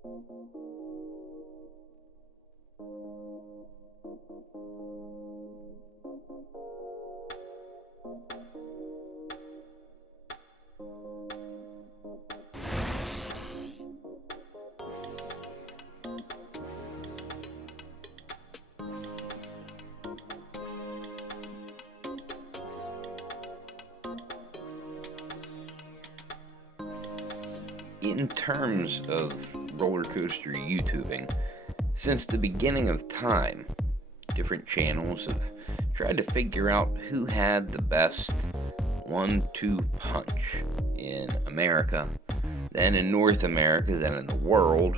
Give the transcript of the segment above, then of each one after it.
In terms of roller coaster YouTubing, since the beginning of time, different channels have tried to figure out who had the best 1-2 punch in America, then in North America, then in the world.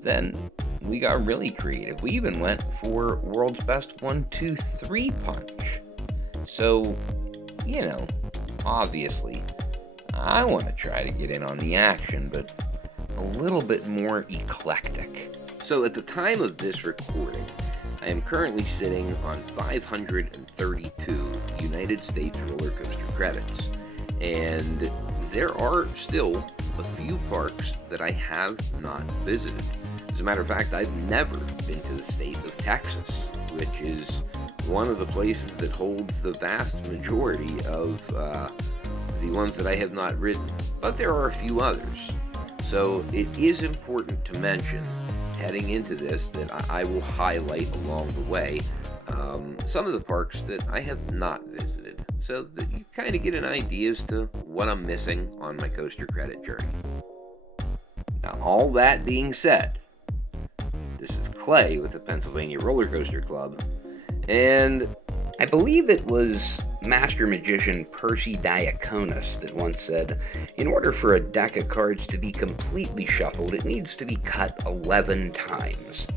Then we got really creative. We even went for world's best 1-2-3 punch. So, obviously, I want to try to get in on the action, but a little bit more eclectic. So at the time of this recording, I am currently sitting on 532 United States roller coaster credits, and there are still a few parks that I have not visited. As a matter of fact, I've never been to the state of Texas, which is one of the places that holds the vast majority of the ones that I have not ridden, but there are a few others. So it is important to mention, heading into this, that I will highlight along the way some of the parks that I have not visited, so that you kind of get an idea as to what I'm missing on my coaster credit journey. Now, all that being said, this is Clay with the Pennsylvania Roller Coaster Club, and I believe it was Master Magician Percy Diaconus that once said, in order for a deck of cards to be completely shuffled, it needs to be cut 11 times.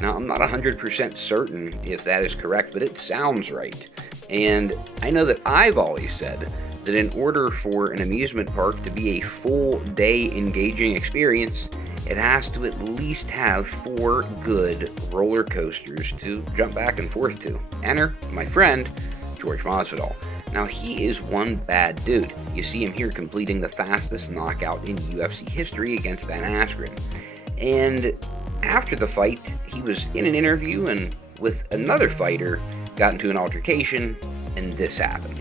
Now, I'm not 100% certain if that is correct, but it sounds right. And I know that I've always said that in order for an amusement park to be a full day engaging experience, it has to at least have 4 good roller coasters to jump back and forth to. Enter my friend, Jorge Masvidal. Now, he is one bad dude. You see him here completing the fastest knockout in UFC history against Van Askren. And after the fight, he was in an interview and with another fighter got into an altercation, and this happened.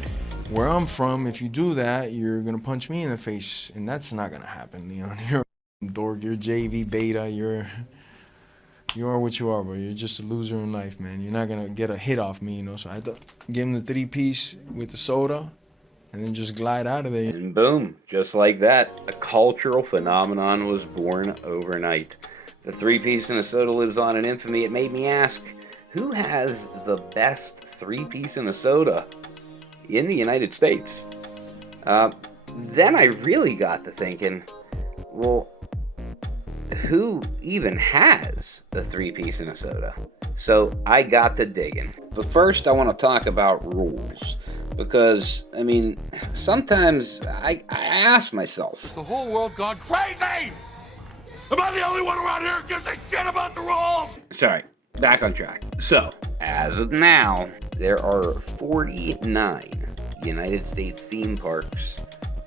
Where I'm from, if you do that, you're gonna punch me in the face, and that's not gonna happen, Leon. You're a dork, you're JV beta, you are what you are, bro. You're just a loser in life, man. You're not gonna get a hit off me, So I had to give him the 3-piece with the soda, and then just glide out of there. And boom, just like that, a cultural phenomenon was born overnight. The 3-piece and a soda lives on in infamy. It made me ask, who has the best 3-piece and a soda in the United States? Then I really got to thinking, well, who even has a 3-piece and a soda? So I got to digging. But first I want to talk about rules. Because, sometimes I ask myself, Has the whole world gone crazy? Am I the only one around here who gives a shit about the rules? Sorry, back on track. So, as of now, there are 49 United States theme parks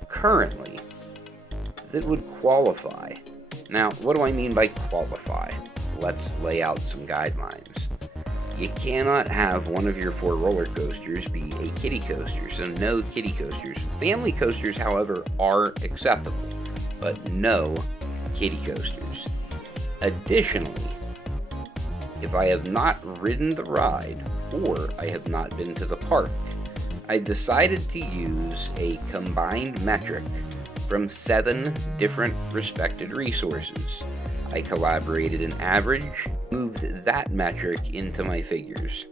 currently that would qualify. Now, what do I mean by qualify? Let's lay out some guidelines. You cannot have one of your 4 roller coasters be a kiddie coaster, so no kiddie coasters. Family coasters, however, are acceptable, but no kiddie coasters. Additionally, if I have not ridden the ride or I have not been to the park, I decided to use a combined metric from 7 different respected resources. I collaborated an average, moved that metric into my figures.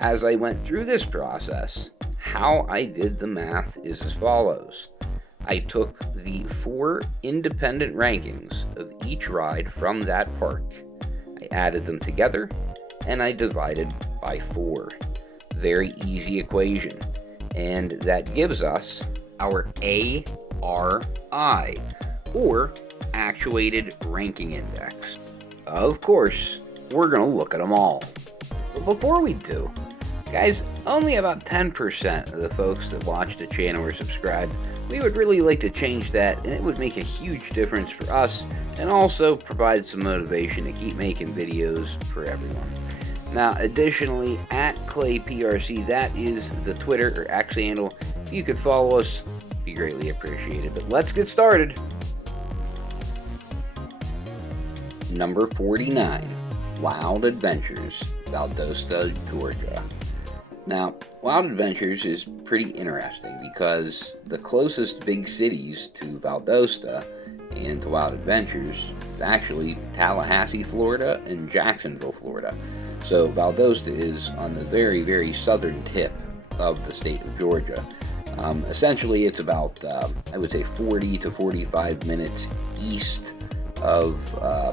As I went through this process, how I did the math is as follows. I took the 4 independent rankings of each ride from that park. I added them together, and I divided by 4. Very easy equation. And that gives us our ARI, or Actuated Ranking Index. Of course, we're going to look at them all. But before we do, guys, only about 10% of the folks that watch the channel are subscribed. We would really like to change that, and it would make a huge difference for us and also provide some motivation to keep making videos for everyone. Now, additionally, at ClayPRC, that is the Twitter or X handle. If you could follow us, be greatly appreciated. But let's get started. Number 49, Wild Adventures, Valdosta, Georgia. Now, Wild Adventures is pretty interesting because the closest big cities to Valdosta and to Wild Adventures is actually Tallahassee, Florida, and Jacksonville, Florida. So Valdosta is on the very, very southern tip of the state of Georgia. Essentially, it's about, I would say, 40 to 45 minutes east of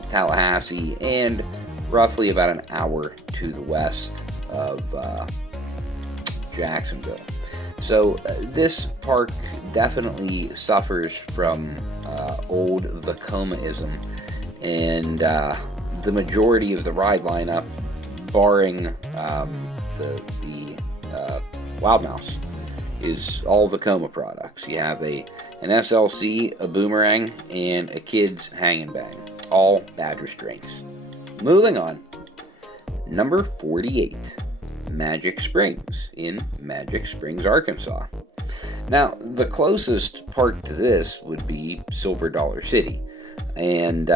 Tallahassee and roughly about an hour to the west of Jacksonville. So this park definitely suffers from old Vacomaism, and the majority of the ride lineup, barring the Wild Mouse, is all Vacoma products. You have an SLC, a boomerang, and a kid's hang and bang, all bad restraints. Moving on, number 48, Magic Springs in Magic Springs, Arkansas. Now, the closest park to this would be Silver Dollar City, and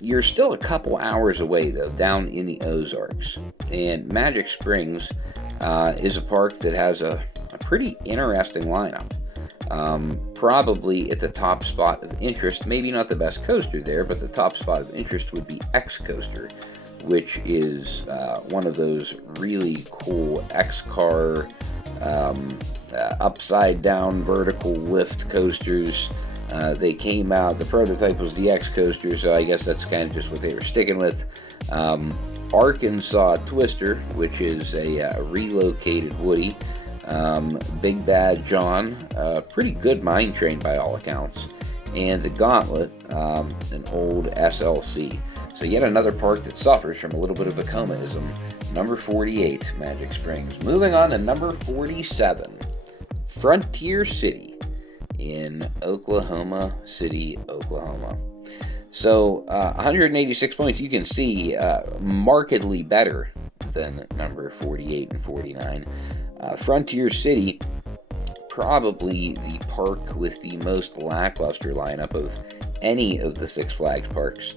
you're still a couple hours away, though, down in the Ozarks. And Magic Springs is a park that has a pretty interesting lineup. Probably at the top spot of interest, maybe not the best coaster there, but the top spot of interest would be X Coaster, which is one of those really cool X-Car upside down vertical lift coasters. They came out, the prototype was the X Coaster, so I guess that's kind of just what they were sticking with. Arkansas Twister, which is a relocated Woody. Big Bad John, pretty good mine train by all accounts. And the Gauntlet, an old SLC. So yet another park that suffers from a little bit of Vacomaism. Number 48, Magic Springs. Moving on to number 47, Frontier City in Oklahoma City, Oklahoma. So 186 points, you can see markedly better than number 48 and 49. Frontier City, probably the park with the most lackluster lineup of any of the Six Flags parks,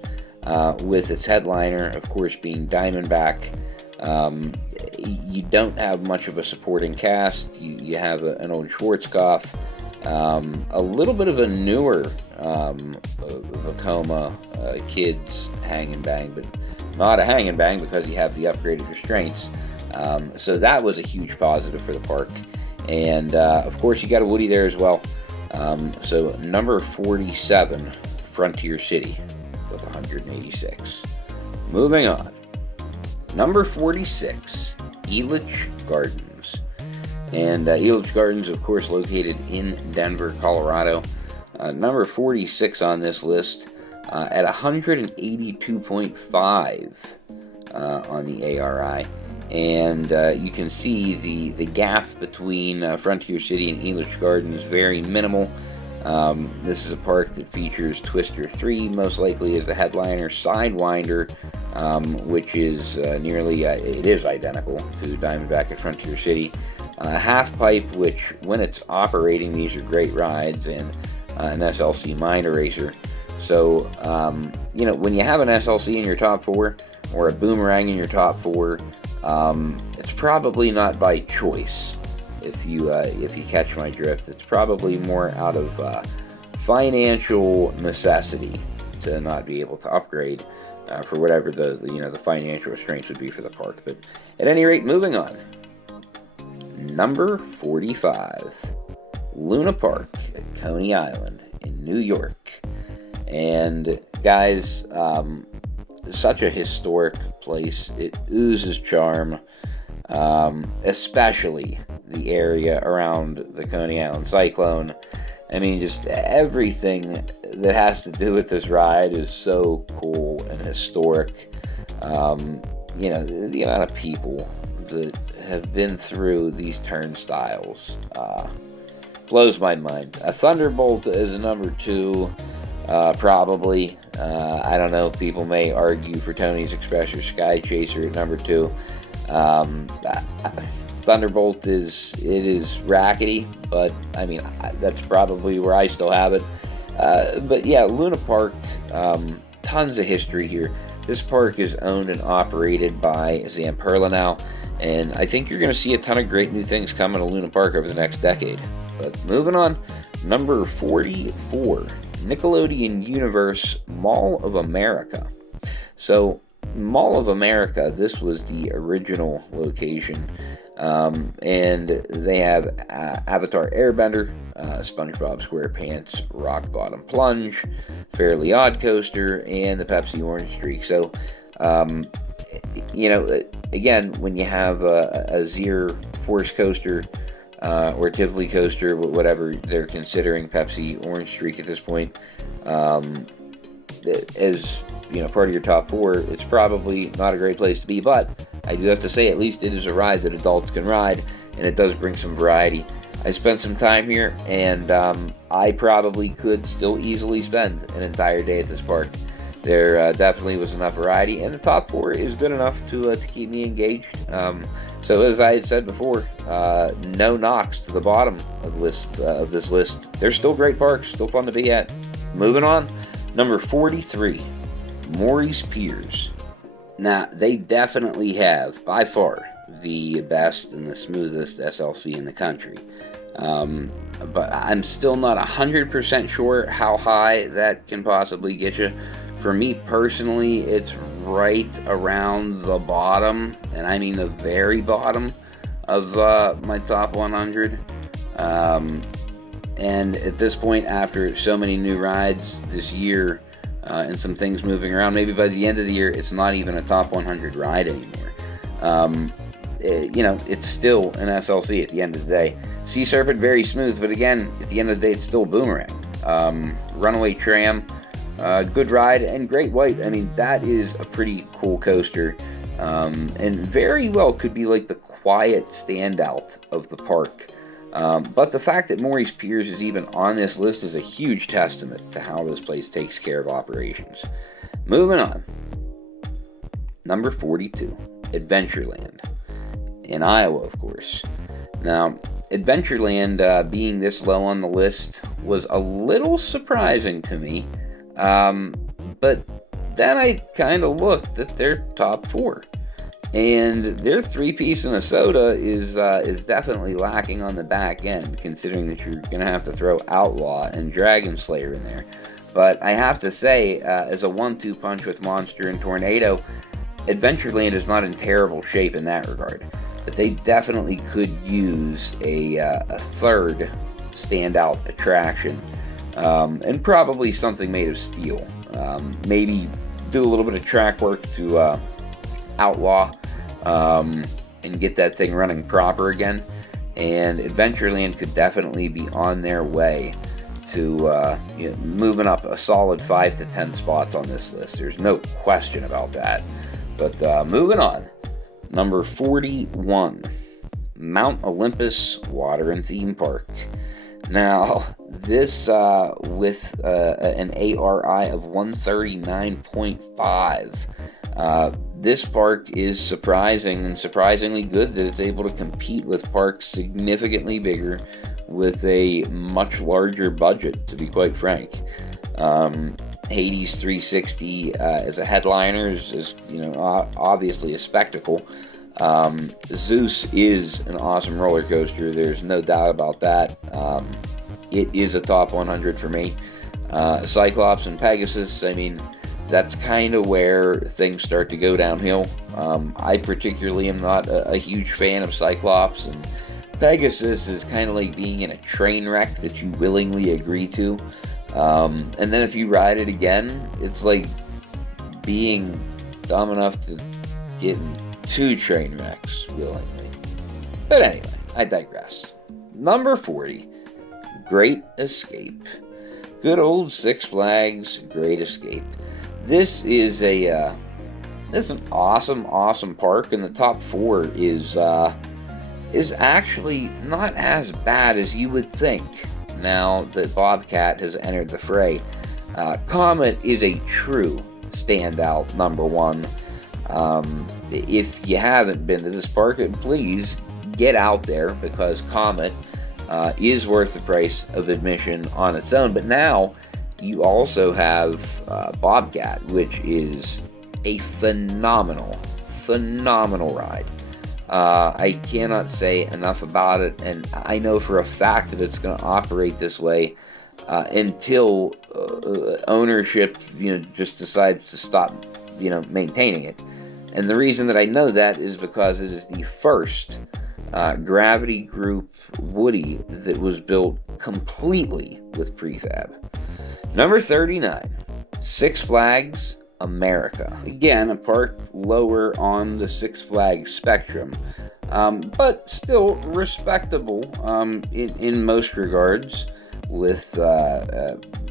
with its headliner, of course, being Diamondback. You don't have much of a supporting cast. You have an old Schwarzkopf, a little bit of a newer Vacoma kids hang and bang, but not a hang and bang because you have the upgraded restraints. So that was a huge positive for the park. And of course, you got a Woody there as well. So number 47, Frontier City with 186. Moving on. Number 46, Elitch Gardens. And Elitch Gardens, of course, located in Denver, Colorado. Number 46 on this list at 182.5 on the ARI. And you can see the gap between Frontier City and Elitch Gardens is very minimal. This is a park that features Twister 3, most likely as the headliner, Sidewinder, which is it is identical to Diamondback at Frontier City. Halfpipe, which when it's operating, these are great rides, and an SLC Mind Eraser. So, when you have an SLC in your top four, or a boomerang in your top four, it's probably not by choice. If you catch my drift, it's probably more out of financial necessity to not be able to upgrade for whatever the financial restraints would be for the park. But at any rate, moving on. Number 45, Luna Park at Coney Island in New York. And guys, such a historic place. It oozes charm, especially the area around the Coney Island Cyclone. I mean, just everything that has to do with this ride is so cool and historic. The amount of people that have been through these turnstiles blows my mind. A Thunderbolt is a number 2. Probably. I don't know if people may argue for Tony's Express or Sky Chaser at number 2. Thunderbolt is rackety, but I mean that's probably where I still have it. But yeah, Luna Park, tons of history here. This park is owned and operated by Zamperla now, and I think you're going to see a ton of great new things coming to Luna Park over the next decade. But moving on, number 44, Nickelodeon Universe Mall of America. So Mall of America, this was the original location, and they have Avatar Airbender, SpongeBob SquarePants Rock Bottom Plunge, Fairly Odd Coaster, and the Pepsi Orange Streak. So, again, when you have a Zier Force Coaster or Tivoli Coaster, whatever they're considering Pepsi Orange Streak at this point, as part of your top 4, it's probably not a great place to be, but I do have to say, at least it is a ride that adults can ride, and it does bring some variety. I spent some time here, and I probably could still easily spend an entire day at this park. There definitely was enough variety, and the top 4 is good enough to keep me engaged. So as I had said before, no knocks to the bottom of this list. They're still great parks, still fun to be at. Moving on, number 43, Maurice Piers. Now, they definitely have, by far, the best and the smoothest SLC in the country. But I'm still not 100% sure how high that can possibly get you. For me personally, it's right around the bottom, and I mean the very bottom of my top 100. And at this point, after so many new rides this year, and some things moving around, maybe by the end of the year, it's not even a top 100 ride anymore. It's still an SLC at the end of the day. Sea Serpent, very smooth, but again, at the end of the day, it's still Boomerang. Runaway Tram, good ride, and Great White, I mean, that is a pretty cool coaster, and very well could be like the quiet standout of the park. But the fact that Maurice Piers is even on this list is a huge testament to how this place takes care of operations. Moving on. Number 42, Adventureland. In Iowa, of course. Now, Adventureland being this low on the list was a little surprising to me. But then I kind of looked at their top 4. And their 3-piece and a soda is definitely lacking on the back end, considering that you're going to have to throw Outlaw and Dragon Slayer in there. But I have to say, as a 1-2 punch with Monster and Tornado, Adventureland is not in terrible shape in that regard. But they definitely could use a third standout attraction, and probably something made of steel. Maybe do a little bit of track work to Outlaw, and get that thing running proper again, and Adventureland could definitely be on their way to moving up a solid 5 to 10 spots on this list. There's no question about that. But moving on, number 41, Mount Olympus Water and Theme Park. Now, this with an ARI of 139.5. This park is surprisingly good that it's able to compete with parks significantly bigger with a much larger budget, to be quite frank. Hades 360 as a headliner is obviously a spectacle. Zeus is an awesome roller coaster. There's no doubt about that. It is a top 100 for me. Cyclops and Pegasus, I mean, that's kind of where things start to go downhill. I particularly am not a huge fan of Cyclops, and Pegasus is kind of like being in a train wreck that you willingly agree to. And then if you ride it again, it's like being dumb enough to get in 2 train wrecks willingly. But anyway, I digress. Number 40, Great Escape. Good old Six Flags Great Escape. This is an awesome park, and the top 4 is actually not as bad as you would think now that Bobcat has entered the fray. Comet is a true standout number one. If you haven't been to this park, please get out there, because Comet is worth the price of admission on its own. But now you also have Bobcat, which is a phenomenal ride. I cannot say enough about it, and I know for a fact that it's going to operate this way until ownership, just decides to stop, maintaining it. And the reason that I know that is because it is the first Gravity Group Woody that was built completely with prefab. Number 39, Six Flags America. Again, a park lower on the Six Flags spectrum, but still respectable in most regards, with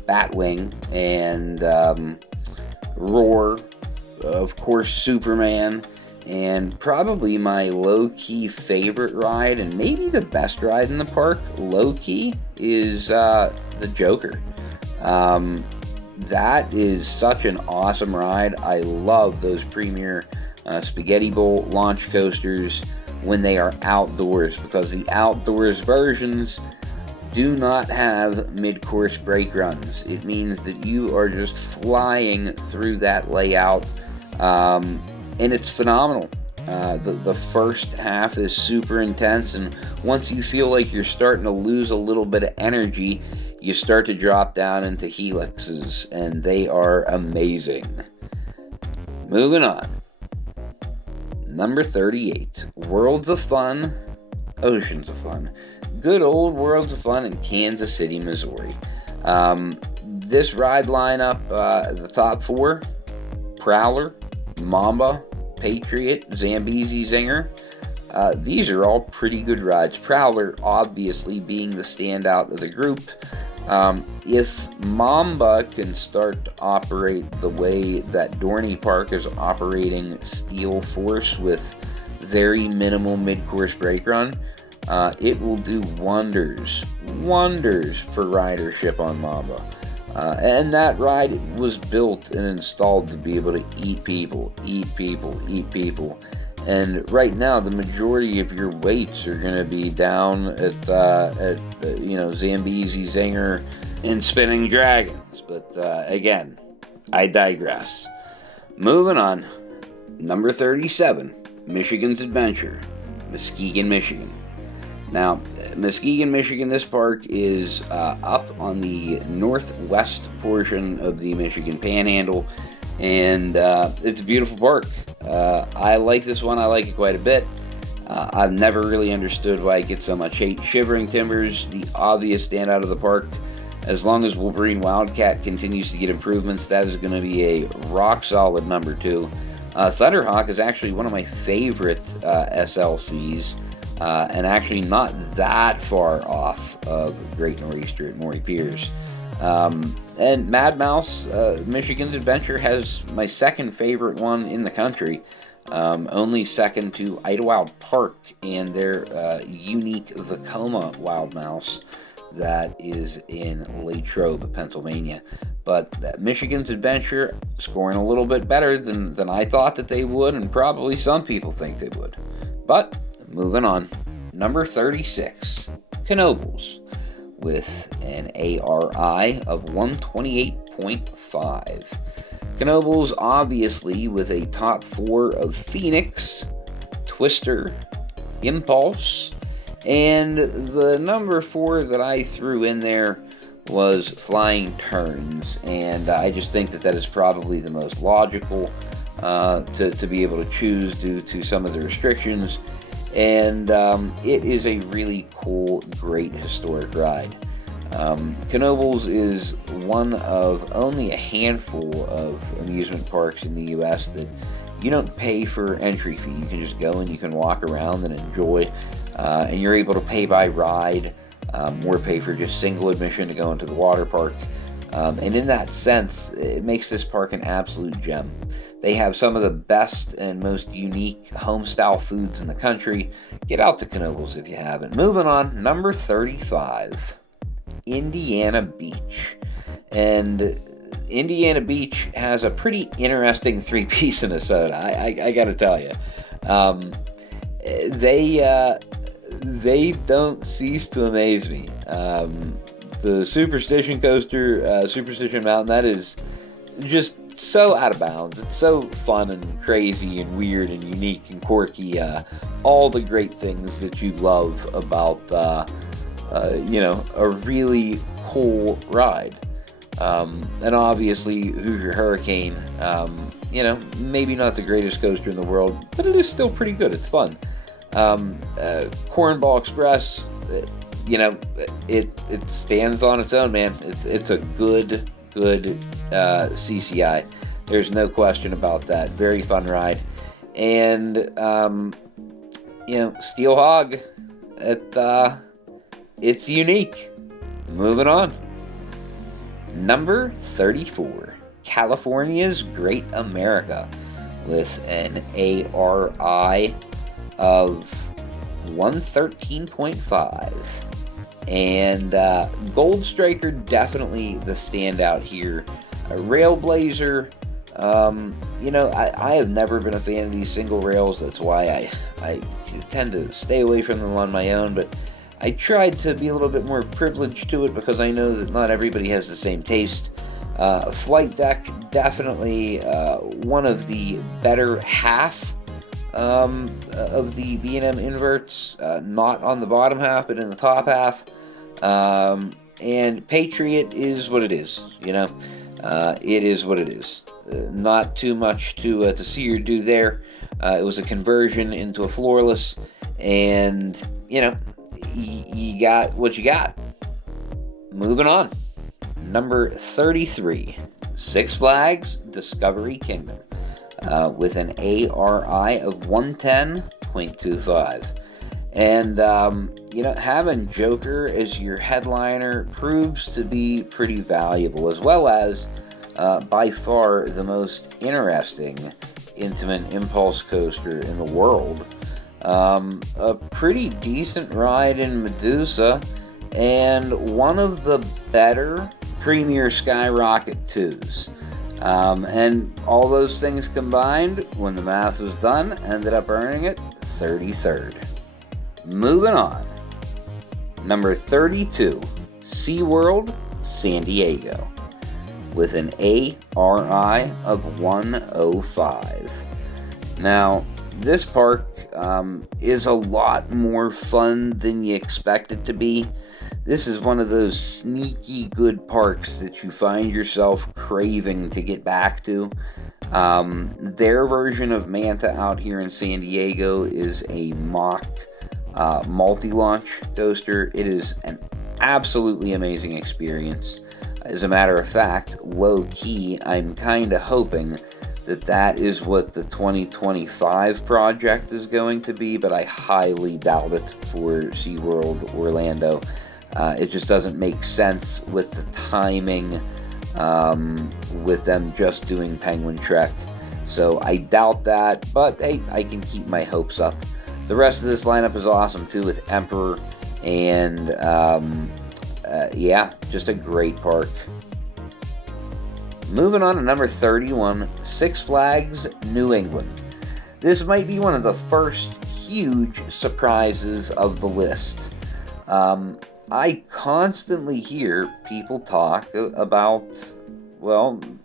Batwing and Roar, of course Superman, and probably my low-key favorite ride, and maybe the best ride in the park, low-key, is the Joker. That is such an awesome ride. I love those premier Spaghetti Bowl launch coasters when they are outdoors, because the outdoors versions do not have mid-course brake runs. It means that you are just flying through that layout, and it's phenomenal. The first half is super intense, and once you feel like you're starting to lose a little bit of energy, you start to drop down into helixes, and they are amazing. Moving on. Number 38, Worlds of Fun, Oceans of Fun. Good old Worlds of Fun in Kansas City, Missouri. This ride lineup, the top four: Prowler, Mamba, Patriot, Zambezi, Zinger. These are all pretty good rides. Prowler obviously being the standout of the group. If Mamba can start to operate the way that Dorney Park is operating Steel Force, with very minimal mid-course brake run, it will do wonders for ridership on Mamba. And that ride was built and installed to be able to eat people. And right now, the majority of your weights are going to be down at Zambezi, Zinger, and Spinning Dragons. But again, I digress. Moving on. Number 37, Michigan's Adventure, Muskegon, Michigan. Now, Muskegon, Michigan, this park is up on the northwest portion of the Michigan Panhandle, and it's a beautiful park. I like this one. I like it quite a bit. I've never really understood why it gets so much hate. Shivering Timbers, the obvious standout of the park. As long as Wolverine Wildcat continues to get improvements, that is going to be a rock-solid number 2. Thunderhawk is actually one of my favorite SLCs, and actually not that far off of Great Nor'easter at Maury Piers. And Mad Mouse, Michigan's Adventure, has my second favorite one in the country, only second to Idlewild Park and their unique Vekoma Wild Mouse that is in Latrobe, Pennsylvania. But Michigan's Adventure scoring a little bit better than I thought that they would, and probably some people think they would. But moving on, number 36, Knoebels, with an ARI of 128.5. Knoebels obviously with a top 4 of Phoenix, Twister, Impulse, and the number 4 that I threw in there was Flying Turns, and I just think that is probably the most logical to be able to choose due to some of the restrictions. And it is a really cool, great historic ride. Knoebels is one of only a handful of amusement parks in the U.S. that you don't pay for entry fee. You can just go and you can walk around and enjoy, and you're able to pay by ride, or pay for just single admission to go into the water park. And in that sense, it makes this park an absolute gem. They have some of the best and most unique home-style foods in the country. Get out to Knoebels if you haven't. Moving on, number 35, Indiana Beach. And Indiana Beach has a pretty interesting three-piece in a soda. I got to tell you, they don't cease to amaze me. The Superstition Coaster, Superstition Mountain, that is just so out of bounds. It's so fun and crazy and weird and unique and quirky. All the great things that you love about, a really cool ride. And obviously, Hoosier Hurricane, maybe not the greatest coaster in the world, but it is still pretty good. It's fun. Cornball Express, it stands on its own, man. It's a good CCI. There's no question about that. Very fun ride. And, Steel Hog, it's unique. Moving on. Number 34, California's Great America, with an ARI of 113.5. And Gold Striker, definitely the standout here. Railblazer, I have never been a fan of these single rails. That's why I tend to stay away from them on my own, but I tried to be a little bit more privileged to it because I know that not everybody has the same taste. Flight Deck, definitely one of the better half of the B&M inverts, not on the bottom half, but in the top half. And Patriot is what it is, it is what it is. Not too much to see or do there. It was a conversion into a floorless, and, you got what you got. Moving on. Number 33, Six Flags Discovery Kingdom, with an ARI of 110.25. And, having Joker as your headliner proves to be pretty valuable, as well as, by far, the most interesting Intamin impulse coaster in the world. A pretty decent ride in Medusa, and one of the better Premier Skyrocket 2s. And all those things combined, when the math was done, ended up earning it 33rd. Moving on. Number 32, SeaWorld San Diego, with an ARI of 105. Now, this park is a lot more fun than you expect it to be. This is one of those sneaky good parks that you find yourself craving to get back to. Their version of Manta out here in San Diego is a mock multi-launch coaster. It is an absolutely amazing experience. As a matter of fact, low-key, I'm kind of hoping that is what the 2025 project is going to be, but I highly doubt it for SeaWorld Orlando. It just doesn't make sense with the timing, with them just doing Penguin Trek. So I doubt that, but hey, I can keep my hopes up. The rest of this lineup is awesome too, with Emperor, and just a great park. Moving on to number 31, Six Flags New England. This might be one of the first huge surprises of the list. I constantly hear people talk about, one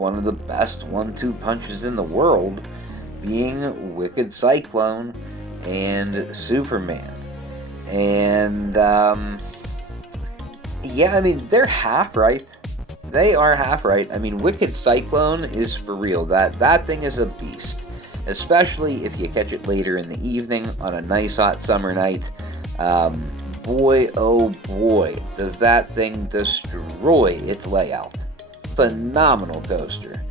of the best 1-2 punches in the world being Wicked Cyclone and Superman. And, they're half right. They are half right. Wicked Cyclone is for real. That thing is a beast. Especially if you catch it later in the evening on a nice hot summer night. Boy, oh boy, does that thing destroy its layout. Phenomenal coaster.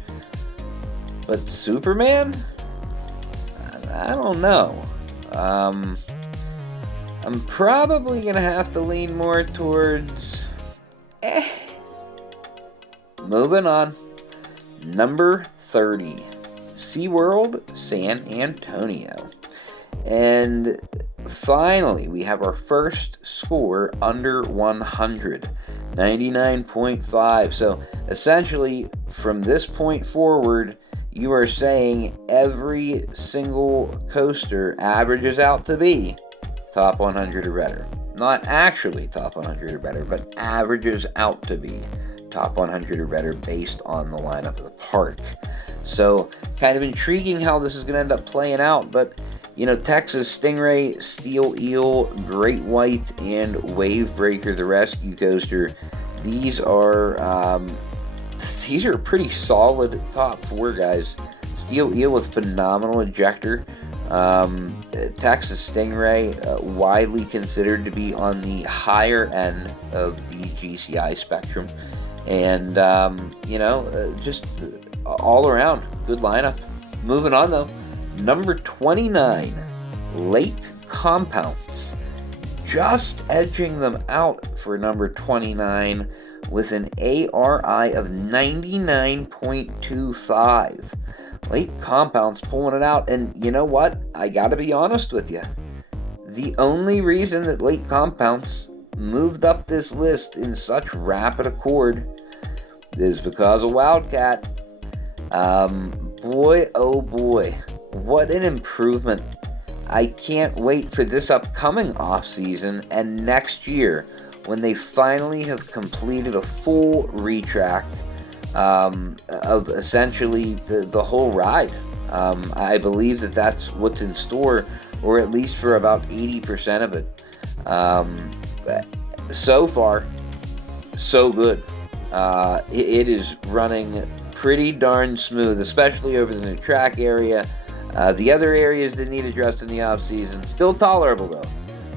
But Superman? I don't know. I'm probably going to have to lean more towards... Moving on. Number 30, SeaWorld San Antonio. And finally, we have our first score under 100. 99.5. So essentially, from this point forward, you are saying every single coaster averages out to be top 100 or better. Not actually top 100 or better, but averages out to be top 100 or better based on the lineup of the park. So kind of intriguing how this is going to end up playing out, but Texas Stingray, Steel Eel, Great White, and Wavebreaker, the rescue coaster, these are pretty solid top 4 guys. Steel Eel with phenomenal ejector. Texas Stingray, widely considered to be on the higher end of the GCI spectrum. And, just all around good lineup. Moving on, though. Number 29, Lake Compounds. Just edging them out for number 29 with an ARI of 99.25. Lake Compounds pulling it out, and you know what? I gotta be honest with you. The only reason that Lake Compounds moved up this list in such rapid accord is because of Wildcat. Boy, oh boy, what an improvement. I can't wait for this upcoming off-season and next year when they finally have completed a full retrack of essentially the whole ride. I believe that that's what's in store, or at least for about 80% of it. So far, so good. It is running pretty darn smooth, especially over the new track area. The other areas that need addressed in the off-season, still tolerable though.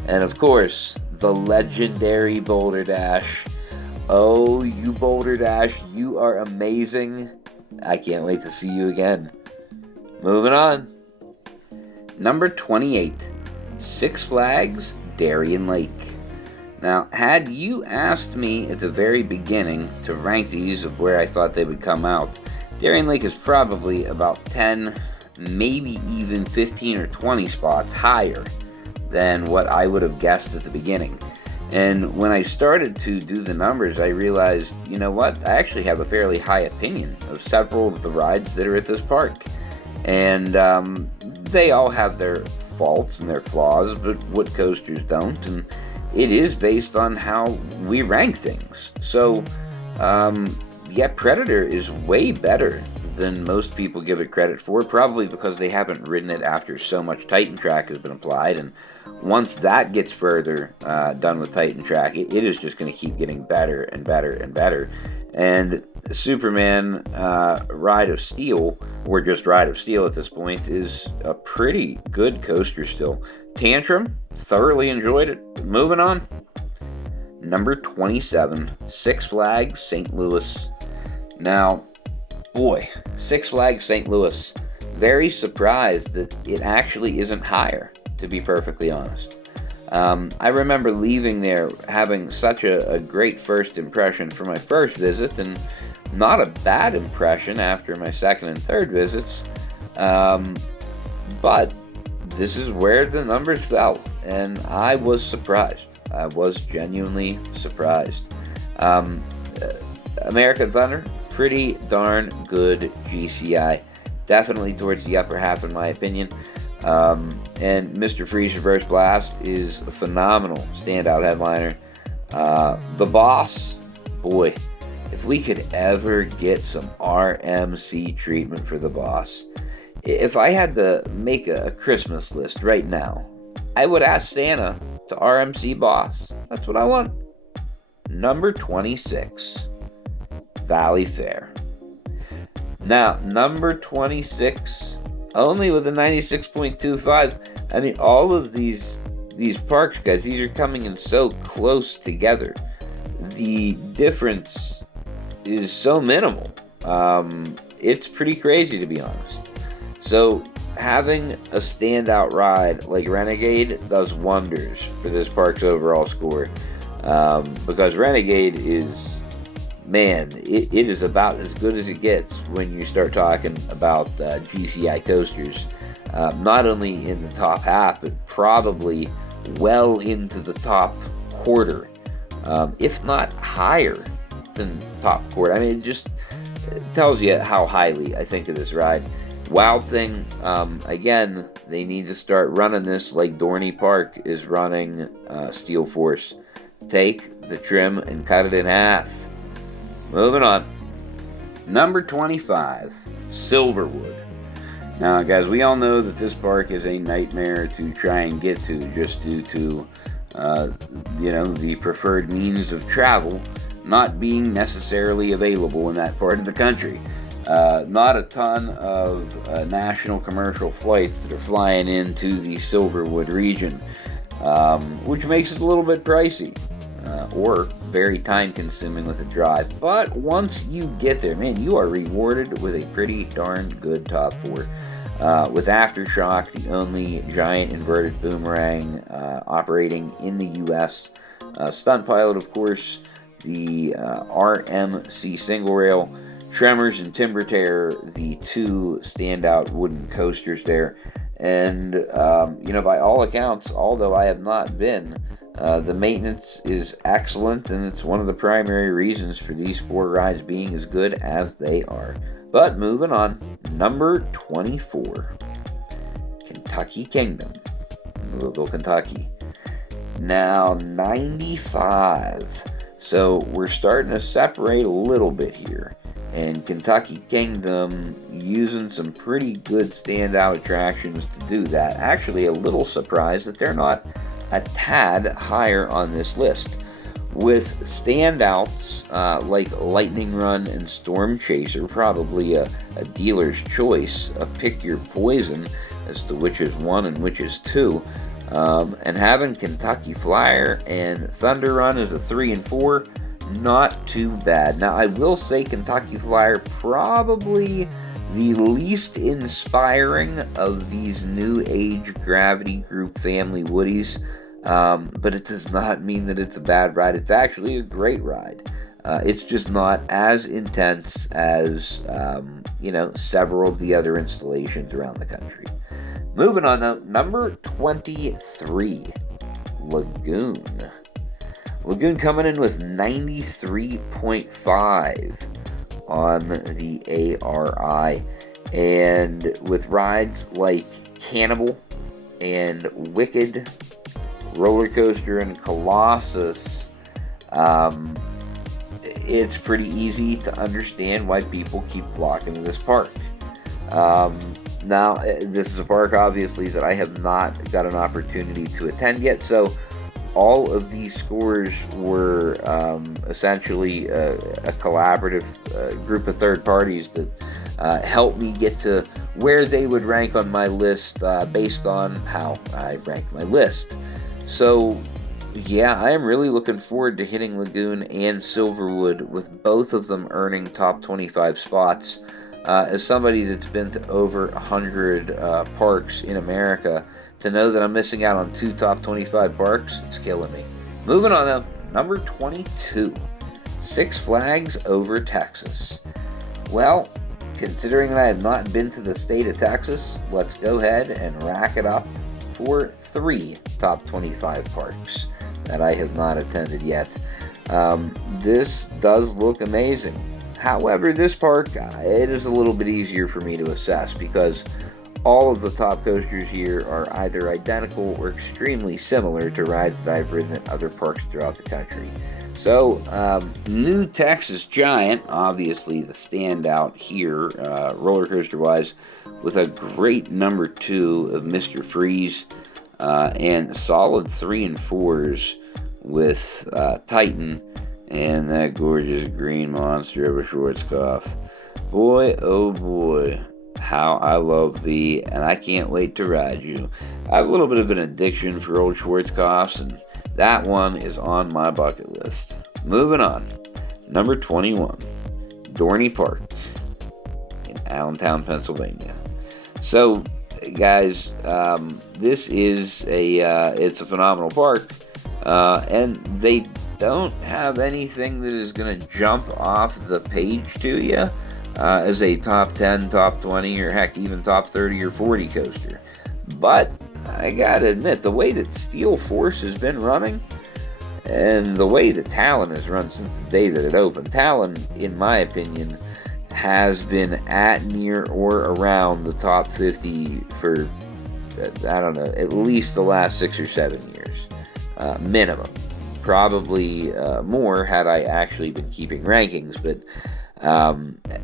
And of course, the legendary Boulder Dash. Oh, you Boulder Dash, you are amazing. I can't wait to see you again. Moving on. Number 28, Six Flags Darien Lake. Now, had you asked me at the very beginning to rank these of where I thought they would come out, Darien Lake is probably about 10, maybe even 15 or 20 spots higher than what I would have guessed at the beginning. And when I started to do the numbers, I realized, you know what, I actually have a fairly high opinion of several of the rides that are at this park. And they all have their faults and their flaws, but what coasters don't? And it is based on how we rank things. So, Predator is way better than most people give it credit for, probably because they haven't ridden it after so much Titan Track has been applied, and once that gets further done with Titan Track, it is just going to keep getting better and better and better. And Superman Ride of Steel, or just Ride of Steel at this point, is a pretty good coaster still. Tantrum, thoroughly enjoyed it. Moving on. Number 27, Six Flags St. Louis. Now, boy, Six Flags St. Louis, very surprised that it actually isn't higher, to be perfectly honest. I remember leaving there having such a great first impression for my first visit, and not a bad impression after my second and third visits. But this is where the numbers fell, and I was surprised. I was genuinely surprised. American Thunder, pretty darn good GCI. Definitely towards the upper half in my opinion. And Mr. Freeze Reverse Blast is a phenomenal standout headliner. The Boss, boy, if we could ever get some RMC treatment for the Boss. If I had to make a Christmas list right now, I would ask Santa to RMC Boss. That's what I want. Number 26, Valley Fair. Now, number 26, only with a 96.25. I mean, all of these parks, guys, these are coming in so close together. The difference is so minimal. It's pretty crazy, to be honest. So, having a standout ride like Renegade does wonders for this park's overall score. Because Renegade is, man, it is about as good as it gets when you start talking about GCI coasters. Not only in the top half, but probably well into the top quarter if not higher than top court. I mean, it just tells you how highly I think of this ride. Wild thing, again, they need to start running this like Dorney Park is running Steel Force. Take the trim and cut it in half. Moving on. Number 25, Silverwood. Now, guys, we all know that this park is a nightmare to try and get to just due to, the preferred means of travel not being necessarily available in that part of the country. Not a ton of national commercial flights that are flying into the Silverwood region, which makes it a little bit pricey. Or very time-consuming with a drive. But once you get there, man, you are rewarded with a pretty darn good top four. With Aftershock, the only giant inverted boomerang operating in the U.S. Stunt pilot, of course, the RMC single rail, Tremors and Timber Terror, the two standout wooden coasters there. And, by all accounts, although I have not been, the maintenance is excellent, and it's one of the primary reasons for these four rides being as good as they are. But moving on, number 24, Kentucky Kingdom, Louisville, Kentucky. Now, 95. So we're starting to separate a little bit here. And Kentucky Kingdom using some pretty good standout attractions to do that. Actually, a little surprised that they're not a tad higher on this list. With standouts like Lightning Run and Storm Chaser, probably a dealer's choice, a pick your poison as to which is one and which is two. And having Kentucky Flyer and Thunder Run as a 3 and 4, not too bad. Now, I will say Kentucky Flyer probably the least inspiring of these new age Gravity Group family Woodies, but it does not mean that it's a bad ride. It's actually a great ride. It's just not as intense as, several of the other installations around the country. Moving on, though, number 23, Lagoon. Lagoon coming in with 93.5 on the ARI. And with rides like Cannibal and Wicked, Roller Coaster, and Colossus, it's pretty easy to understand why people keep flocking to this park. Now, this is a park, obviously, that I have not got an opportunity to attend yet, so all of these scores were essentially a collaborative group of third parties that helped me get to where they would rank on my list based on how I rank my list. So, yeah, I am really looking forward to hitting Lagoon and Silverwood, with both of them earning top 25 spots. As somebody that's been to over 100 parks in America, to know that I'm missing out on two top 25 parks, it's killing me. Moving on, though, number 22, Six Flags Over Texas. Well, considering that I have not been to the state of Texas, let's go ahead and rack it up for 3 top 25 parks that I have not attended yet. This does look amazing. However, this park, it is a little bit easier for me to assess because all of the top coasters here are either identical or extremely similar to rides that I've ridden at other parks throughout the country. So, New Texas Giant, obviously the standout here, roller coaster wise, with a great number 2 of Mr. Freeze, and solid 3 and 4s with Titan and that gorgeous green monster of a Schwarzkopf. Boy, oh boy, how I love thee, and I can't wait to ride you. I have a little bit of an addiction for old Schwarzkopfs, and that one is on my bucket list. Moving on, number 21, Dorney Park in Allentown, Pennsylvania. So, guys, this is it's a phenomenal park, and they don't have anything that is going to jump off the page to you as a top 10, top 20, or heck, even top 30 or 40 coaster. But I gotta admit, the way that Steel Force has been running, And the way the Talon has run since the day that it opened, Talon, in my opinion, has been at, near, or around the top 50 for, I don't know, at least the last 6 or 7 years. Minimum. Probably more had I actually been keeping rankings, but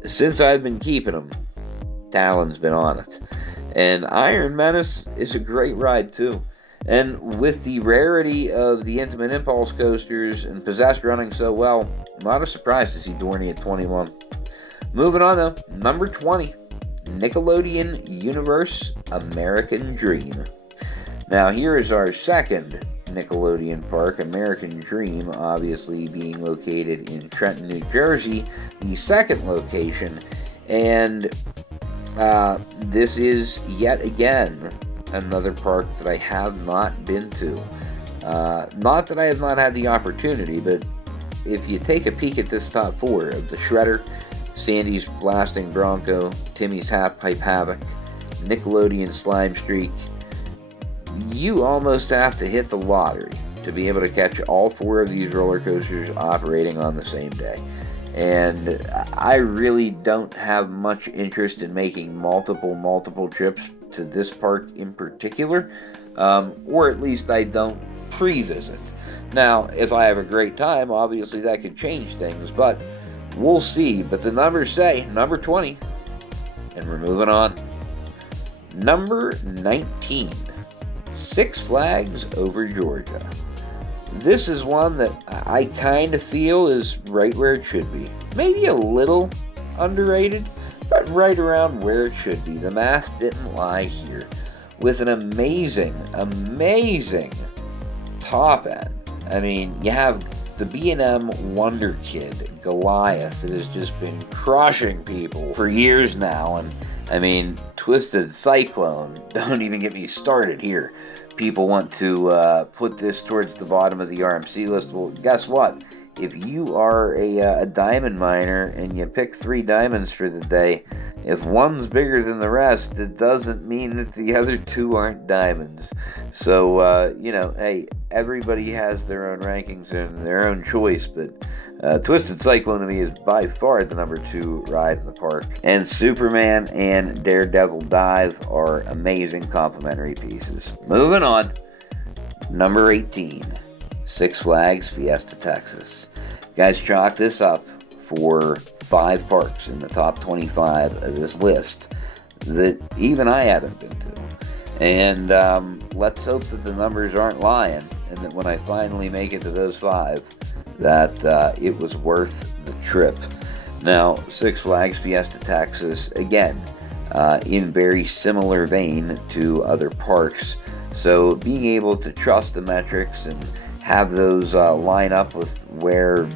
since I've been keeping them, Talon's been on it. And Iron Menace is a great ride too. And with the rarity of the Intimate Impulse coasters and Possessed running so well, not a surprise to see Dorney at 21. Moving on though, number 20, Nickelodeon Universe American Dream. Now here is our second Nickelodeon park, American Dream, obviously being located in Trenton, New Jersey, the second location. And this is yet again another park that I have not been to. Not that I have not had the opportunity, but if you take a peek at this top 4 of the Shredder, Sandy's Blasting Bronco, Timmy's Half Pipe Havoc, Nickelodeon Slime Streak, you almost have to hit the lottery to be able to catch all 4 of these roller coasters operating on the same day. And I really don't have much interest in making multiple trips to this park in particular, or at least I don't pre-visit. Now, if I have a great time, obviously that could change things, but we'll see. But the numbers say number 20, and we're moving on. Number 19, Six Flags Over Georgia. This is one that I kind of feel is right where it should be. Maybe a little underrated, but right around where it should be. The math didn't lie here. With an amazing top end. I mean, you have the B&M Wonder Kid, Goliath, that has just been crushing people for years now. And I mean, Twisted Cyclone, don't even get me started here. People want to put this towards the bottom of the RMC list. Well, guess what? If you are a diamond miner and you pick 3 diamonds for the day, if one's bigger than the rest, it doesn't mean that the other 2 aren't diamonds. So, you know, hey, everybody has their own rankings and their own choice, but Twisted Cyclone to me is by far the number 2 ride in the park. And Superman and Daredevil Dive are amazing complimentary pieces. Moving on, number 18. Six Flags Fiesta Texas. Guys, chalk this up for 5 parks in the top 25 of this list that even I haven't been to. And let's hope that the numbers aren't lying, and that when I finally make it to those 5, that it was worth the trip. Now, Six Flags Fiesta Texas, again, in very similar vein to other parks. So being able to trust the metrics and have those line up with where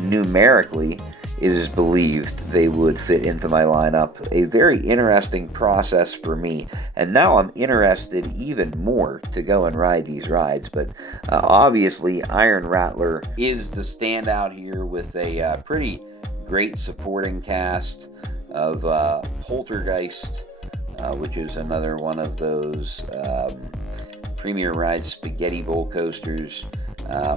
numerically it is believed they would fit into my lineup. A very interesting process for me, and now I'm interested even more to go and ride these rides. But obviously Iron Rattler is the standout here with a pretty great supporting cast of Poltergeist, which is another one of those Premier Ride Spaghetti Bowl coasters,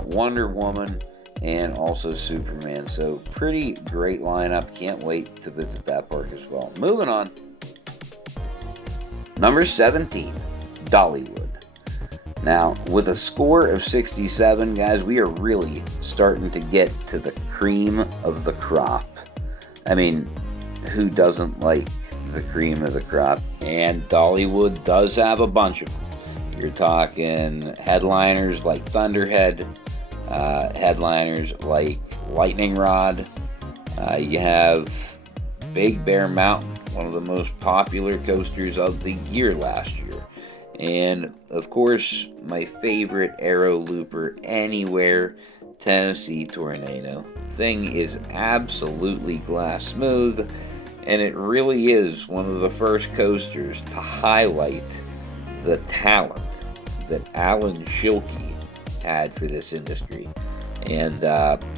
Wonder Woman, and also Superman. So pretty great lineup. Can't wait to visit that park as well. Moving on. Number 17, Dollywood. Now, with a score of 67, guys, we are really starting to get to the cream of the crop. I mean, who doesn't like the cream of the crop? And Dollywood does have a bunch of them. You're talking headliners like Thunderhead, headliners like Lightning Rod. You have Big Bear Mountain, one of the most popular coasters of the year last year. And, of course, my favorite Aero Looper anywhere, Tennessee Tornado. Thing is absolutely glass smooth, and it really is one of the first coasters to highlight the talent that Alan Schilke had for this industry. And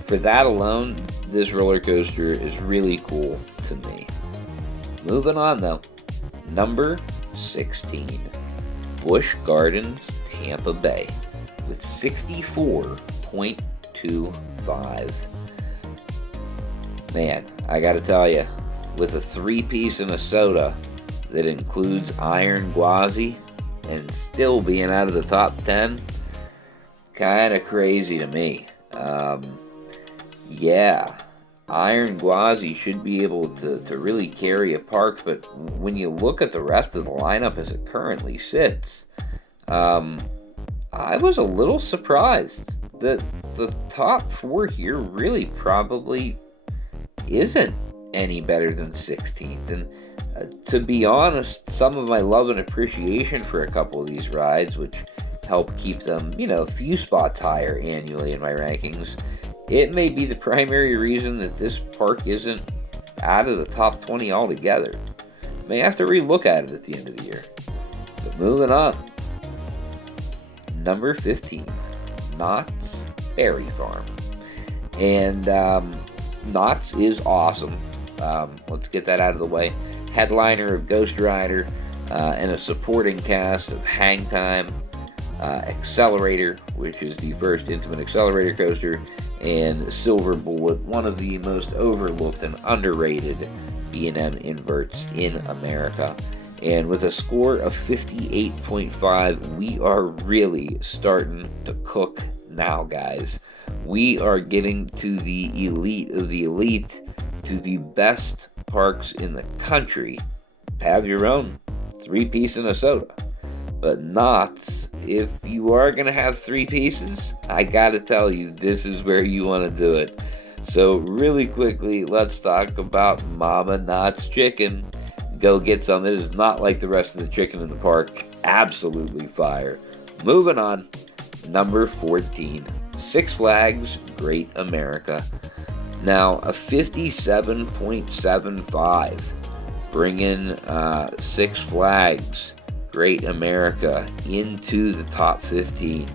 for that alone, this roller coaster is really cool to me. Moving on though, number 16, Busch Gardens, Tampa Bay, with 64 0.25. Man, I gotta tell you, with a 3-piece and a soda that includes Iron Gwazi and still being out of the top 10, kind of crazy to me. Yeah, Iron Gwazi should be able to really carry a park, but when you look at the rest of the lineup as it currently sits, I was a little surprised that the top 4 here really probably isn't any better than 16th. And to be honest, some of my love and appreciation for a couple of these rides, which help keep them, a few spots higher annually in my rankings, it may be the primary reason that this park isn't out of the top 20 altogether. May have to relook at it at the end of the year. But moving on. Number 15, Knott's Berry Farm. And Knott's is awesome. Let's get that out of the way. Headliner of Ghost Rider and a supporting cast of Hang Time, Accelerator, which is the first intimate accelerator coaster, and Silver Bullet, one of the most overlooked and underrated B&M inverts in America. And with a score of 58.5, we are really starting to cook now, guys. We are getting to the elite of the elite, to the best parks in the country. Have your own 3-piece and a soda. But Knott's, if you are going to have 3 pieces, I got to tell you, this is where you want to do it. So really quickly, let's talk about Mama Knott's Chicken. Go get some. It is not like the rest of the chicken in the park. Absolutely fire. Moving on. Number 14. Six Flags Great America. Now, a 57.75. Bringing Six Flags Great America into the top 15.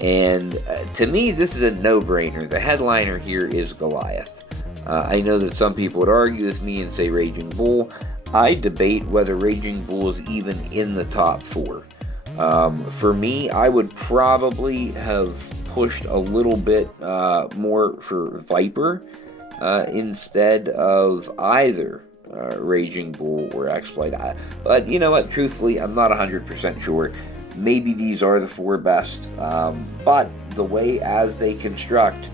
And to me, this is a no-brainer. The headliner here is Goliath. I know that some people would argue with me and say Raging Bull. I debate whether Raging Bull is even in the top 4. For me, I would probably have pushed a little bit more for Viper instead of either Raging Bull or X-Flight. But you know what? Truthfully, I'm not 100% sure. Maybe these are the 4 best. But the way as they construct,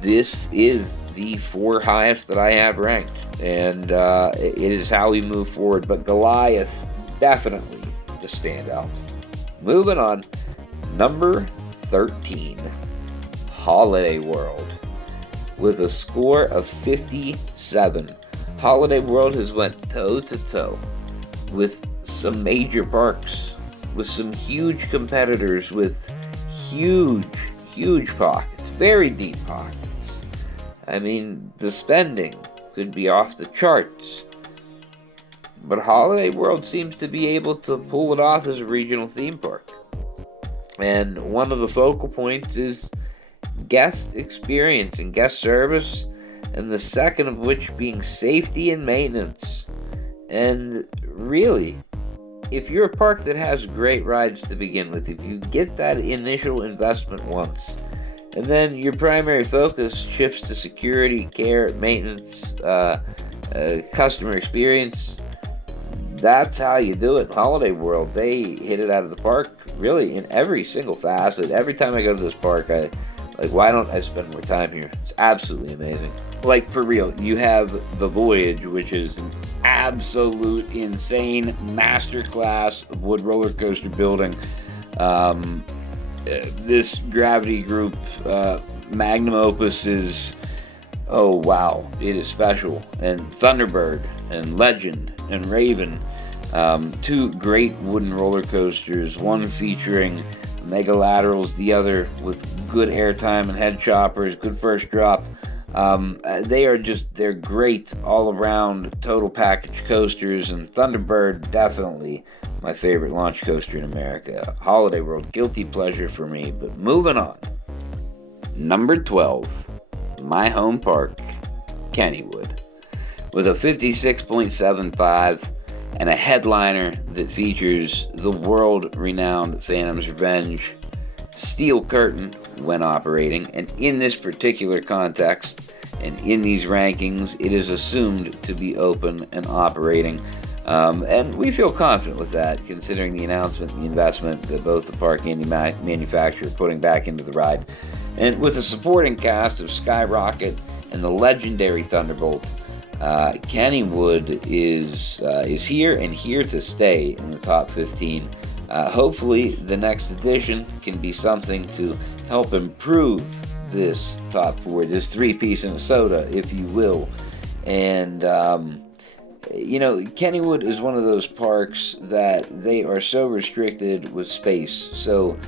this is the 4 highest that I have ranked. And it is how we move forward. But Goliath, definitely the standout. Moving on. Number 13. Holiday World. With a score of 57. Holiday World has went toe-to-toe with some major parks. With some huge competitors. With huge pockets. Very deep pockets. I mean, the spending could be off the charts. But Holiday World seems to be able to pull it off as a regional theme park. And one of the focal points is guest experience and guest service, and the second of which being safety and maintenance. And really, if you're a park that has great rides to begin with, if you get that initial investment once, and then your primary focus shifts to security, care, maintenance, customer experience, that's how you do it. Holiday World, they hit it out of the park, really, in every single facet. Every time I go to this park, why don't I spend more time here? It's absolutely amazing. Like, for real, you have The Voyage, which is an absolute insane masterclass of wood roller coaster building. This Gravity Group magnum opus is, oh wow, it is special. And Thunderbird and Legend and Raven, 2 great wooden roller coasters, one featuring mega laterals, the other with good airtime and head choppers, good first drop. They're great all around total package coasters, and Thunderbird, definitely my favorite launch coaster in America. Holiday World, guilty pleasure for me. But moving on. Number 12, my home park, Kennywood. With a 56.75 and a headliner that features the world-renowned Phantom's Revenge, steel curtain when operating, and in this particular context and in these rankings, it is assumed to be open and operating. And we feel confident with that, considering the announcement and the investment that both the park and the manufacturer are putting back into the ride. And with a supporting cast of Skyrocket and the legendary Thunderbolt, Kennywood is here and here to stay in the top 15. Hopefully, the next edition can be something to help improve this top 4, this 3-piece in a soda, if you will. And Kennywood is one of those parks that they are so restricted with space. So,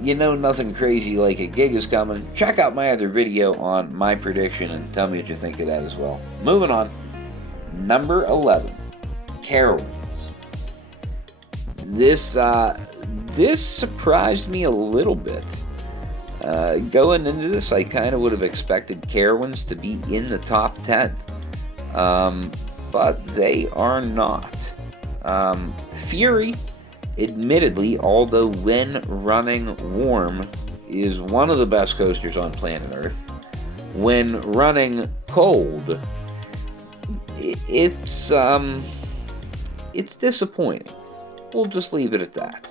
nothing crazy like a gig is coming. Check out my other video on my prediction and tell me what you think of that as well. Moving on. Number 11, Carowinds. This surprised me a little bit. Going into this, I kind of would have expected Carowinds to be in the top 10. But they are not. Fury, admittedly, although when running warm, is one of the best coasters on planet Earth. When running cold, it's disappointing. We'll just leave it at that.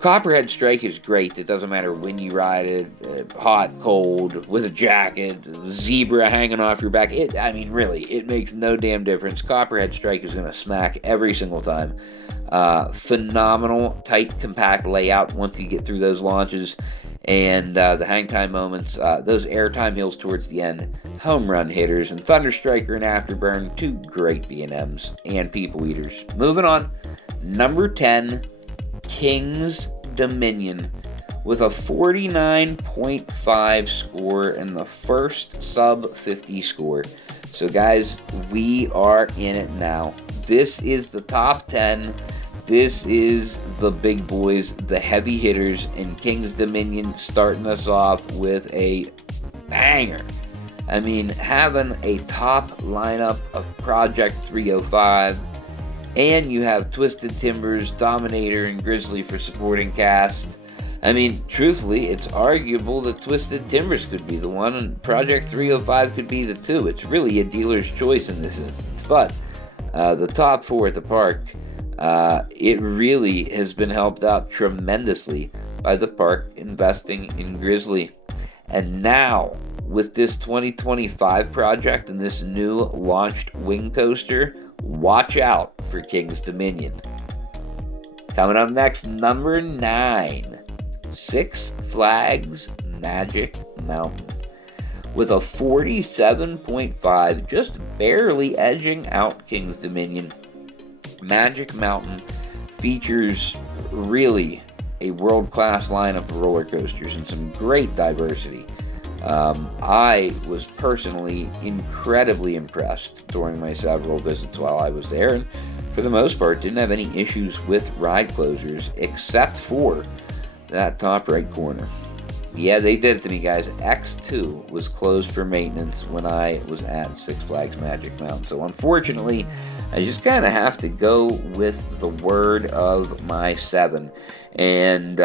Copperhead Strike is great. It doesn't matter when you ride it, hot, cold, with a jacket, zebra hanging off your back. Really, it makes no damn difference. Copperhead Strike is going to smack every single time. Phenomenal, tight, compact layout once you get through those launches. And the hang time moments, those airtime hills towards the end, home run hitters, and Thunderstriker and Afterburn, 2 great B&Ms and people eaters. Moving on, number 10, King's Dominion, with a 49.5 score and the first sub 50 score. So guys, we are in it now. This is the top 10. This is the big boys, the heavy hitters, and King's Dominion starting us off with a banger. Having a top lineup of Project 305, and you have Twisted Timbers, Dominator, and Grizzly for supporting cast. Truthfully, it's arguable that Twisted Timbers could be the one, and Project 305 could be the 2. It's really a dealer's choice in this instance. But the top 4 at the park, it really has been helped out tremendously by the park investing in Grizzly. And now, with this 2025 project and this new launched wing coaster, watch out for King's Dominion. Coming up next, number 9, Six Flags Magic Mountain. With a 47.5, just barely edging out King's Dominion, Magic Mountain features really a world-class lineup of roller coasters and some great diversity. I was personally incredibly impressed during my several visits while I was there, and for the most part didn't have any issues with ride closures except for that top right corner. Yeah, they did it to me, guys. X2 was closed for maintenance when I was at Six Flags Magic Mountain. So unfortunately, I just kind of have to go with the word of my 7. And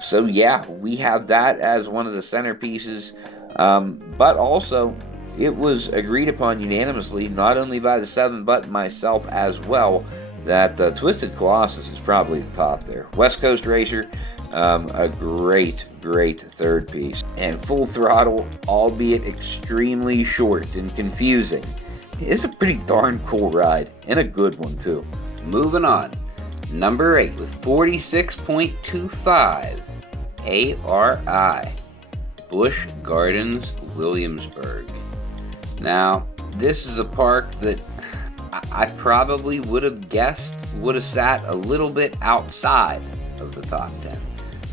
so yeah, we have that as one of the centerpieces. But also, it was agreed upon unanimously, not only by the 7, but myself as well, that the Twisted Colossus is probably the top there. West Coast Racer, a great third piece. And Full Throttle, albeit extremely short and confusing, is a pretty darn cool ride, and a good one too. Moving on, number 8 with 46.25, ARI, Busch Gardens, Williamsburg. Now, this is a park that I probably would have guessed would have sat a little bit outside of the top 10.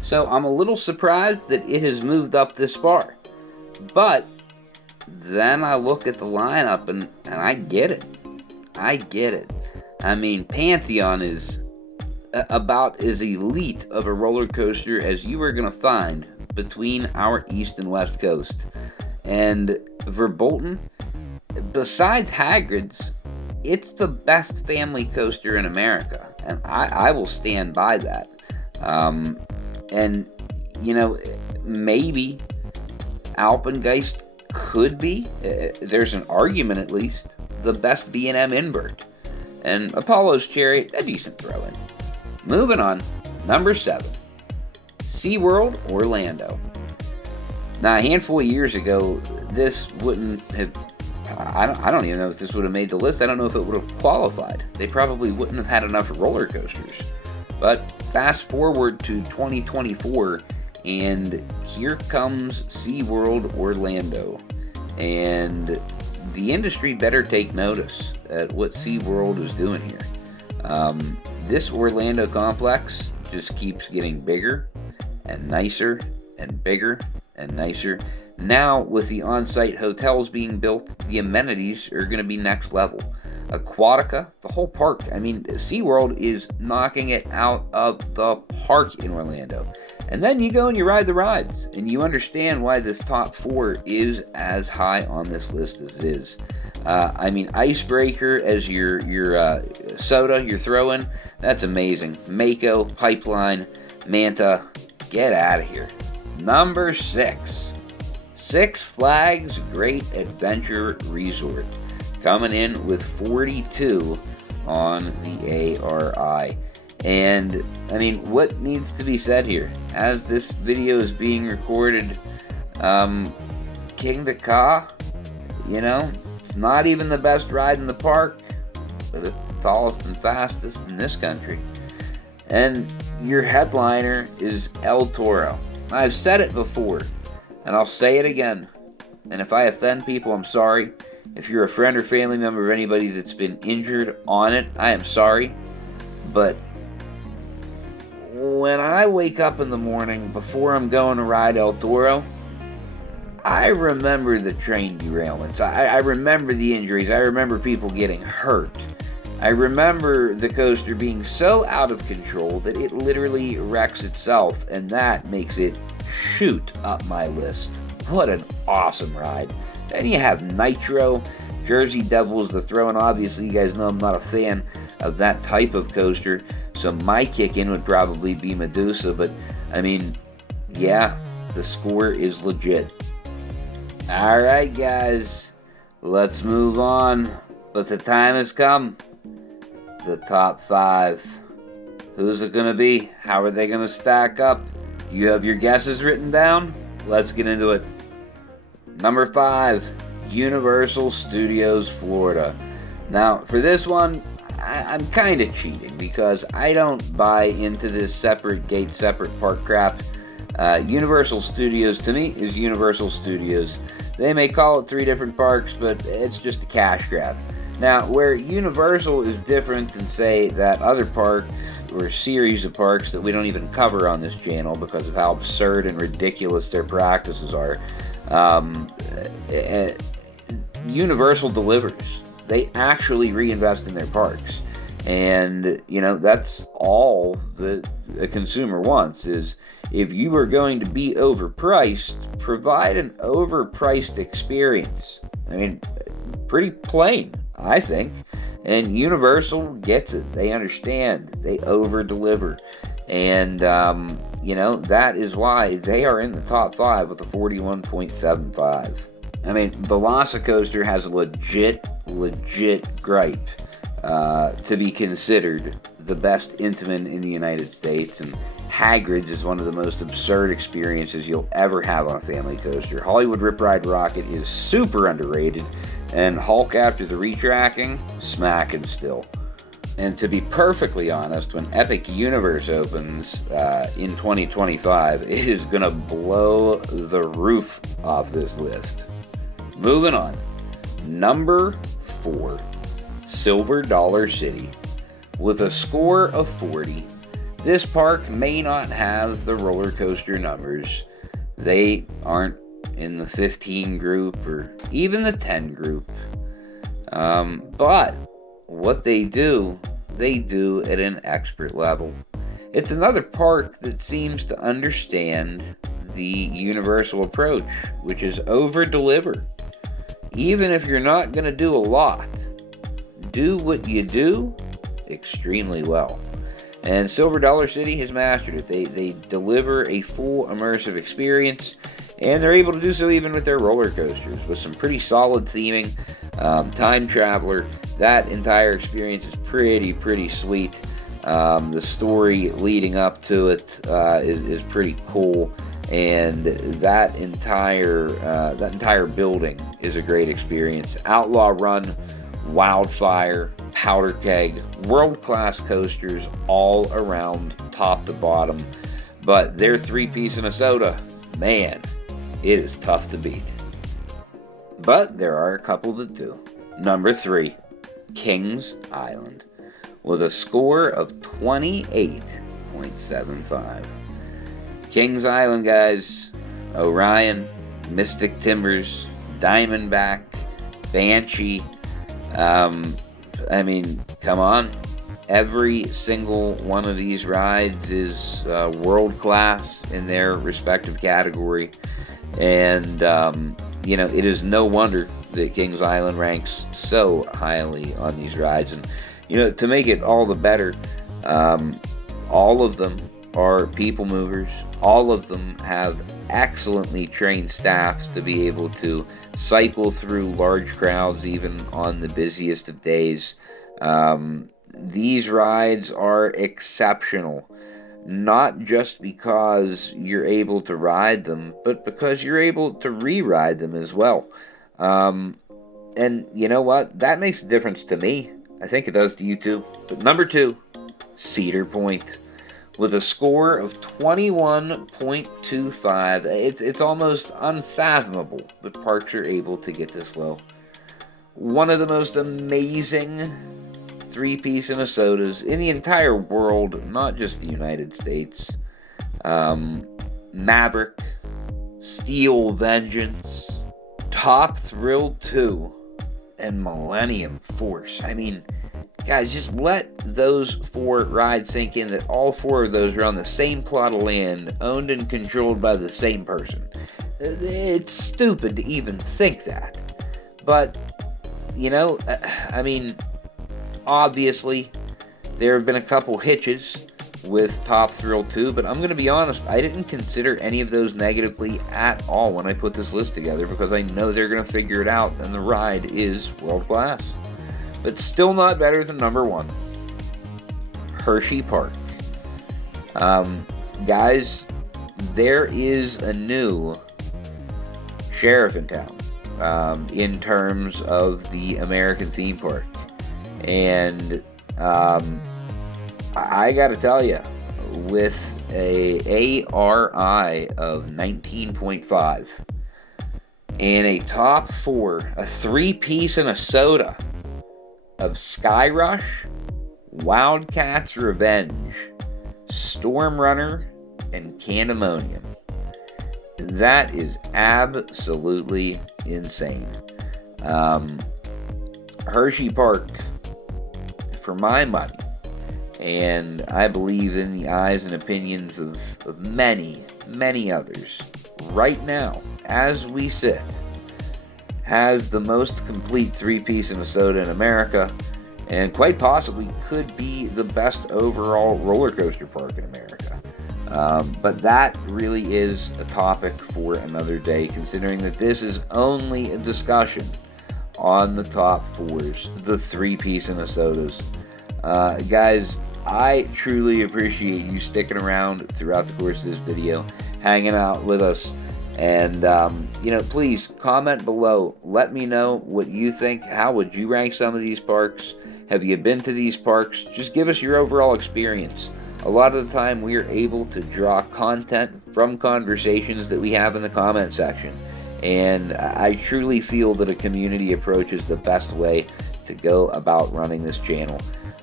So I'm a little surprised that it has moved up this far. But then I look at the lineup and I get it. Pantheon is about as elite of a roller coaster as you are going to find between our East and West Coast. And Verbolten, besides Hagrid's, it's the best family coaster in America. And I will stand by that. And maybe Alpengeist could be, there's an argument at least, the best B&M invert. And Apollo's Chariot, a decent throw-in. Moving on, number 7, SeaWorld Orlando. Now, a handful of years ago, this wouldn't have, I don't even know if this would have made the list. I don't know if it would have qualified. They probably wouldn't have had enough roller coasters. But fast forward to 2024, and here comes SeaWorld Orlando. And the industry better take notice at what SeaWorld is doing here. This Orlando complex just keeps getting bigger and nicer and bigger and nicer. Now, with the on-site hotels being built, the amenities are going to be next level. Aquatica, the whole park. I mean, SeaWorld is knocking it out of the park in Orlando. And then you go and you ride the rides, and you understand why this top 4 is as high on this list as it is. Icebreaker as your soda you're throwing, that's amazing. Mako, Pipeline, Manta, get out of here. Number 6, Six Flags Great Adventure Resort, coming in with 42 on the ARI. And, what needs to be said here? As this video is being recorded, King the Ka, it's not even the best ride in the park, but it's the tallest and fastest in this country. And your headliner is El Toro. I've said it before, and I'll say it again. And if I offend people, I'm sorry. If you're a friend or family member of anybody that's been injured on it, I am sorry. But when I wake up in the morning before I'm going to ride El Toro, I remember the train derailments. I remember the injuries. I remember people getting hurt. I remember the coaster being so out of control that it literally wrecks itself, and that makes it shoot up my list. What an awesome ride. Then you have Nitro, Jersey Devils, the throw-in. Obviously, you guys know I'm not a fan of that type of coaster, so my kick-in would probably be Medusa, but, yeah, the score is legit. Alright, guys, let's move on, but the time has come. The top 5. Who's it going to be? How are they going to stack up? Do you have your guesses written down? Let's get into it. Number 5, Universal Studios Florida. Now, for this one, I'm kind of cheating because I don't buy into this separate gate, separate park crap. Universal Studios, to me, is Universal Studios. They may call it 3 different parks, but it's just a cash grab. Now, where Universal is different than, say, that other park or series of parks that we don't even cover on this channel because of how absurd and ridiculous their practices are, Universal delivers. They actually reinvest in their parks. And, that's all that a consumer wants is, if you are going to be overpriced, provide an overpriced experience. Pretty plain, I think. And Universal gets it. They understand. They over-deliver. And, that is why they are in the top 5 with a 41.75. Velocicoaster has a legit gripe to be considered the best Intamin in the United States, and Hagrid's is one of the most absurd experiences you'll ever have on a family coaster. Hollywood Rip Ride Rocket is super underrated, and Hulk after the retracking, smacking still. And to be perfectly honest, when Epic Universe opens in 2025, it is going to blow the roof off this list. Moving on. Number 4, Silver Dollar City. With a score of 40, this park may not have the roller coaster numbers. They aren't in the 15 group or even the 10 group. But what they do at an expert level. It's another park that seems to understand the Universal approach, which is over-deliver. Even if you're not going to do a lot, do what you do extremely well. And Silver Dollar City has mastered it. They deliver a full immersive experience, and they're able to do so even with their roller coasters, with some pretty solid theming. Time Traveler, that entire experience is pretty sweet. The story leading up to it is pretty cool, and that entire building is a great experience. Outlaw Run, Wildfire, Powder Keg, world-class coasters all around, top to bottom. But their 3-piece and a soda, man, it is tough to beat. But there are a couple that do. Number 3, Kings Island, with a score of 28.75. Kings Island, guys, Orion, Mystic Timbers, Diamondback, Banshee. I mean, come on. Every single one of these rides is world class in their respective category. And, it is no wonder that Kings Island ranks so highly on these rides. And, to make it all the better, all of them are people movers. All of them have excellently trained staffs to be able to cycle through large crowds even on the busiest of days. These rides are exceptional, not just because you're able to ride them, but because you're able to re-ride them as well. And you know what? That makes a difference to me. I think it does to you too. But number 2, Cedar Point, with a score of 21.25. It's almost unfathomable that parks are able to get this low. One of the most amazing 3-piece and a sodas in the entire world, not just the United States. Maverick, Steel Vengeance, Top Thrill 2, and Millennium Force. I mean, guys, just let those 4 rides sink in, that all 4 of those are on the same plot of land, owned and controlled by the same person. It's stupid to even think that. But, I mean, obviously, there have been a couple hitches with Top Thrill 2, but I'm going to be honest, I didn't consider any of those negatively at all when I put this list together, because I know they're going to figure it out, and the ride is world class. But still not better than number 1, Hershey Park. Guys, there is a new sheriff in town in terms of the American theme park. And I gotta tell you, with a ARI of 19.5 and a top 4, a 3-piece and a soda of Sky Rush, Wildcats Revenge, Storm Runner, and Candemonium. That is absolutely insane. Hershey Park, for my money, and I believe in the eyes and opinions of many others, right now, as we sit, has the most complete 3-piece and a soda in America, and quite possibly could be the best overall roller coaster park in America. But that really is a topic for another day, considering that this is only a discussion on the top 4s, the 3-piece and a sodas. Guys, I truly appreciate you sticking around throughout the course of this video, hanging out with us. And, please comment below. Let me know what you think. How would you rank some of these parks? Have you been to these parks? Just give us your overall experience. A lot of the time we are able to draw content from conversations that we have in the comment section. And I truly feel that a community approach is the best way to go about running this channel.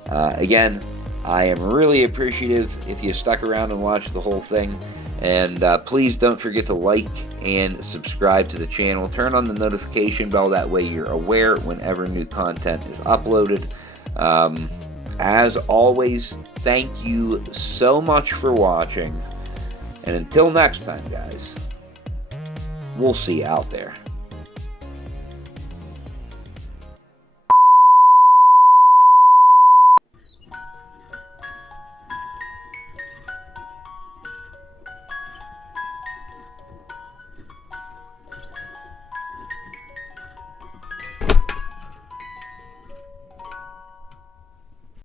Again, I am really appreciative if you stuck around and watched the whole thing. And please don't forget to like and subscribe to the channel. Turn on the notification bell, that way you're aware whenever new content is uploaded. As always, thank you so much for watching. And until next time, guys, we'll see you out there.